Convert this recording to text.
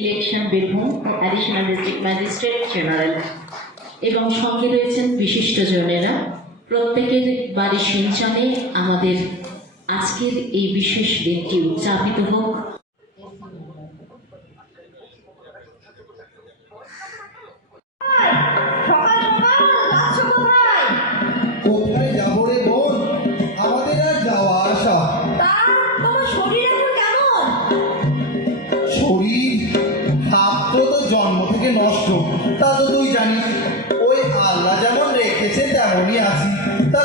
Election Birbhum additional district magistrate general এবং সঙ্গে রয়েছেন বিশিষ্টজনেরা। প্রত্যেকের বাড়ির সিঞ্চনে আমাদের আজকের এই বিশেষ দিনটি উদযাপিত হোক। কোথায় যাবো রে বোন? আমাদের আর যাওয়া আসা। শরীর হাত তো জন্ম থেকে নষ্ট, তা তো তুই জানিস। ওই আল্লাহ যেমন রেখেছে তেমনই আছি। তা